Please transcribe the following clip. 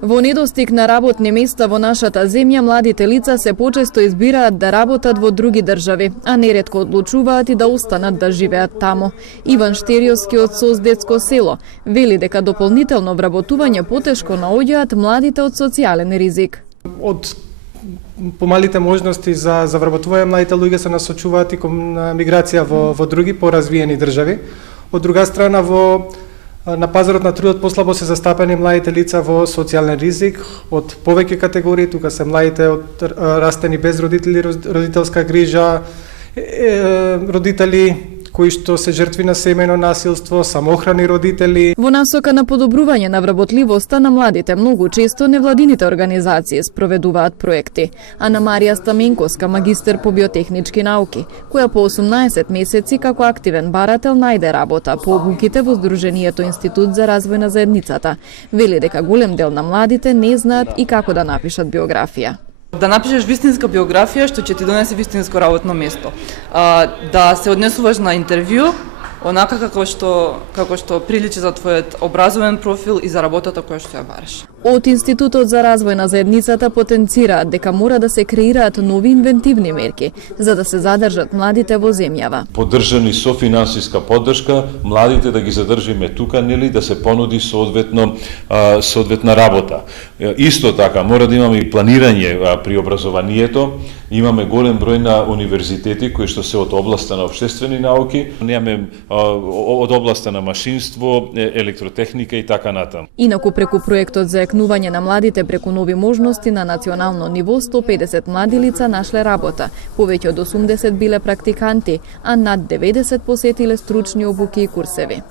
Во недостиг на работни места во нашата земја, младите лица се почесто избираат да работат во други држави, а неретко одлучуваат и да останат да живеат таму. Иван Штериовски од СОС Детско село вели дека дополнително вработување потешко наоѓаат младите од социјален ризик. Од помалите можности за вработување, младите луѓе се насочуваат и кон миграција во други поразвиени држави. Од друга страна, на пазарот на трудот послабо се застапени младите лица во социјален ризик од повеќе категории, тука се младите од растени без родители, родителска грижа, родители кои што се жртви на семејно насилство, самоохрани родители. Во насока на подобрување на вработливоста на младите, многу често невладините организации спроведуваат проекти. Ана Марија Стаменковска, магистер по биотехнички науки, која по 18 месеци како активен барател најде работа по обуките во Сдруженијето Институт за развој на заедницата. Вели дека голем дел на младите не знаат и како да напишат биографија. Да напишеш вистинска биографија што ќе ти донесе вистинско работно место. Да се однесуваш на интервју онака како што приличи за твојот образовен профил и за работата која што ја бараш. Од Институтот за развој на заедницата потенцираат дека мора да се креираат нови инвентивни мерки за да се задржат младите во земјава. Поддржани со финансиска поддршка, младите да ги задржиме тука, нели, да се понуди соодветна работа. Исто така мора да имаме и планирање при образованието. Имаме голем број на универзитети кои што се од областа на општествени науки, немаме од областа на машинство, електротехника и така натаму. Инаку преку проектот за екнување на младите преку нови можности на национално ниво, 150 млади лица нашле работа. Повеќе од 80 биле практиканти, а над 90 посетиле стручни обуки и курсеви.